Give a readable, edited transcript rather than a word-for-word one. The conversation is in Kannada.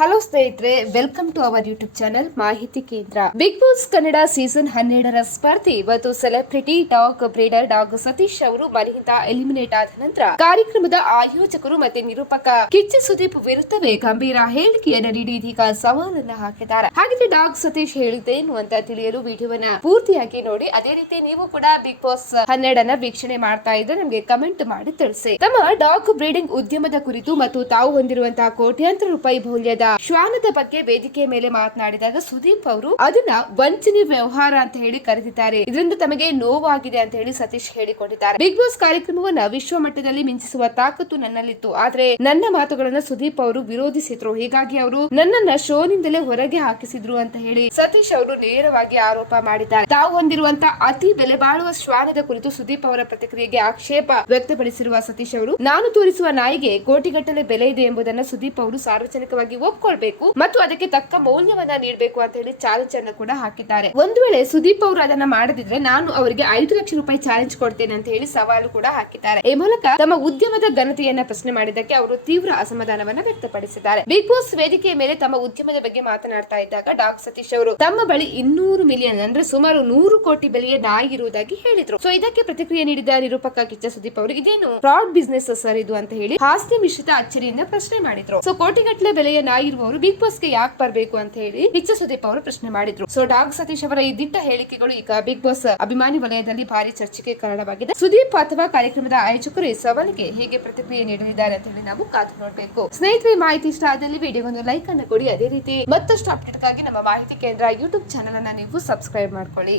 ಹಲೋ ಸ್ನೇಹಿತರೆ, welcome to our YouTube channel Mahiti Kendra. Bigg Boss Kannada season 12ರ ಸ್ಪರ್ಧಿ ಇವತ್ತು celebrity dog breeder dog Satish ಅವರು ಮನೆಯಿಂದ ಎಲಿಮಿನೇಟ್ ಆದ ನಂತರ ಕಾರ್ಯಕ್ರಮದ ಆಯೋಜಕರು ಮತ್ತೆ ನಿರೂಪಕ ಕಿಚ್ಚ ಸುದೀಪ್ ವಿರುದ್ಧವೇ ಗಂಭೀರ ಹೇಳಿಕೆಯನ್ನು ನೀಡಿ ಇದೀಗ ಸವಾಲನ್ನ ಹಾಕಿದ್ದಾರೆ. ಹಾಗಿದ್ರೆ ಡಾಗ್ ಸತೀಶ್ ಹೇಳಿದ್ದೇನು ಅಂತ ತಿಳಿಯಲು ವಿಡಿಯೋವನ್ನ ಪೂರ್ತಿಯಾಗಿ ನೋಡಿ. ಅದೇ ರೀತಿ ನೀವು ಕೂಡ ಬಿಗ್ ಬಾಸ್ 12 ವೀಕ್ಷಣೆ ಮಾಡ್ತಾ ಇದ್ರೆ ನಮಗೆ ಕಮೆಂಟ್ ಮಾಡಿ ತಿಳಿಸಿ. ತಮ್ಮ ಡಾಗ್ ಬ್ರೀಡಿಂಗ್ ಉದ್ಯಮದ ಕುರಿತು ಮತ್ತು ತಾವು ಹೊಂದಿರುವಂತಹ ಕೋಟ್ಯಾಂತರ ರೂಪಾಯಿ ಮೌಲ್ಯದ ಶ್ವಾನದ ಬಗ್ಗೆ ವೇದಿಕೆ ಮೇಲೆ ಮಾತನಾಡಿದಾಗ ಸುದೀಪ್ ಅವರು ಅದನ್ನ ವಂಚನೆ ವ್ಯವಹಾರ ಅಂತ ಹೇಳಿ ಕರೆದಿದ್ದಾರೆ. ಇದರಿಂದ ತಮಗೆ ನೋವಾಗಿದೆ ಅಂತ ಹೇಳಿ ಸತೀಶ್ ಹೇಳಿಕೊಂಡಿದ್ದಾರೆ. ಬಿಗ್ ಬಾಸ್ ಕಾರ್ಯಕ್ರಮವನ್ನ ವಿಶ್ವ ಮಟ್ಟದಲ್ಲಿ ಮಿಂಚಿಸುವ ತಾಕತ್ತು ನನ್ನಲ್ಲಿತ್ತು, ಆದ್ರೆ ನನ್ನ ಮಾತುಗಳನ್ನ ಸುದೀಪ್ ಅವರು ವಿರೋಧಿಸಿದ್ರು. ಹೀಗಾಗಿ ಅವರು ನನ್ನನ್ನ ಶೋನಿಂದಲೇ ಹೊರಗೆ ಹಾಕಿಸಿದ್ರು ಅಂತ ಹೇಳಿ ಸತೀಶ್ ಅವರು ನೇರವಾಗಿ ಆರೋಪ ಮಾಡಿದ್ದಾರೆ. ತಾವು ಹೊಂದಿರುವಂತಹ ಅತಿ ಬೆಲೆ ಬಾಳುವ ಶ್ವಾನದ ಕುರಿತು ಸುದೀಪ್ ಅವರ ಪ್ರತಿಕ್ರಿಯೆಗೆ ಆಕ್ಷೇಪ ವ್ಯಕ್ತಪಡಿಸಿರುವ ಸತೀಶ್ ಅವರು, ನಾನು ತೋರಿಸುವ ನಾಯಿಗೆ ಕೋಟಿಗಟ್ಟಲೆ ಬೆಲೆ ಇದೆ ಎಂಬುದನ್ನು ಸುದೀಪ್ ಅವರು ಸಾರ್ವಜನಿಕವಾಗಿ ಒಪ್ಕೊಳ್ಬೇಕು ಮತ್ತು ಅದಕ್ಕೆ ತಕ್ಕ ಮೌಲ್ಯವನ್ನ ನೀಡಬೇಕು ಅಂತ ಹೇಳಿ ಚಾಲೆಂಜ್ ಅನ್ನು ಕೂಡ ಹಾಕಿದ್ದಾರೆ. ಒಂದು ವೇಳೆ ಸುದೀಪ್ ಅವರು ಅದನ್ನ ಮಾಡದಿದ್ರೆ ನಾನು ಅವರಿಗೆ 5 ಲಕ್ಷ ರೂಪಾಯಿ ಚಾಲೆಂಜ್ ಕೊಡ್ತೇನೆ ಅಂತ ಹೇಳಿ ಸವಾಲು ಕೂಡ ಹಾಕಿದ್ದಾರೆ. ಈ ಮೂಲಕ ತಮ್ಮ ಉದ್ಯಮದ ಘನತೆಯನ್ನ ಪ್ರಶ್ನೆ ಮಾಡಿದ್ದಕ್ಕೆ ಅವರು ತೀವ್ರ ಅಸಮಾಧಾನವನ್ನ ವ್ಯಕ್ತಪಡಿಸಿದ್ದಾರೆ. ಬಿಗ್ ಬಾಸ್ ವೇದಿಕೆಯ ಮೇಲೆ ತಮ್ಮ ಉದ್ಯಮದ ಬಗ್ಗೆ ಮಾತನಾಡ್ತಾ ಇದ್ದಾಗ ಡಾಗ್ ಸತೀಶ್ ಅವರು ತಮ್ಮ ಬಳಿ 200 ಮಿಲಿಯನ್ ಅಂದ್ರೆ ಸುಮಾರು 100 ಕೋಟಿ ಬೆಲೆಯ ನಾಯಿ ಇರುವುದಾಗಿ ಹೇಳಿದ್ರು. ಸೊ ಇದಕ್ಕೆ ಪ್ರತಿಕ್ರಿಯೆ ನೀಡಿದ ನಿರೂಪಕ ಕಿಚ್ಚ ಸುದೀಪ್ ಅವರು, ಇದೇನು ಫ್ರಾಡ್ ಬಿಸ್ನೆಸ್ ಸರ್ ಇದು ಅಂತ ಹೇಳಿ ಹಾಸ್ಯ ಮಿಶ್ರಿತ ಅಚ್ಚರಿಯಿಂದ ಪ್ರಶ್ನೆ ಮಾಡಿದ್ರು. ಸೊ ಕೋಟಿಗಟ್ಟಲೆ ಬೆಲೆಯ ನಾಯಿ ಇರುವವರು ಬಿಗ್ ಬಾಸ್ ಗೆ ಯಾಕೆ ಬರಬೇಕು ಅಂತ ಹೇಳಿ ಕಿಚ್ಚ ಸುದೀಪ್ ಅವರು ಪ್ರಶ್ನೆ ಮಾಡಿದ್ರು. ಸೊ ಡಾಗ್ ಸತೀಶ್ ಅವರ ಈ ದಿಟ್ಟ ಹೇಳಿಕೆಗಳು ಈಗ ಬಿಗ್ ಬಾಸ್ ಅಭಿಮಾನಿ ವಲಯದಲ್ಲಿ ಭಾರಿ ಚರ್ಚೆಗೆ ಕಾರಣವಾಗಿದೆ. ಸುದೀಪ್ ಅಥವಾ ಕಾರ್ಯಕ್ರಮದ ಆಯೋಜಕರು ಈ ಸವಾಲಿಗೆ ಹೇಗೆ ಪ್ರತಿಕ್ರಿಯೆ ನೀಡಲಿದ್ದಾರೆ ಅಂತ ಹೇಳಿ ನಾವು ಕಾದು ನೋಡಬೇಕು. ಸ್ನೇಹಿತರೆ, ಮಾಹಿತಿ ಇಷ್ಟ ಆದಲ್ಲಿ ವಿಡಿಯೋಗೊಂದು ಲೈಕ್ ಅನ್ನು ಕೊಡಿ. ಅದೇ ರೀತಿ ಮತ್ತಷ್ಟು ಅಪ್ಡೇಟ್ ಗಾಗಿ ನಮ್ಮ ಮಾಹಿತಿ ಕೇಂದ್ರ ಯೂಟ್ಯೂಬ್ ಚಾನೆಲ್ ಅನ್ನ ನೀವು ಸಬ್ಸ್ಕ್ರೈಬ್ ಮಾಡ್ಕೊಳ್ಳಿ.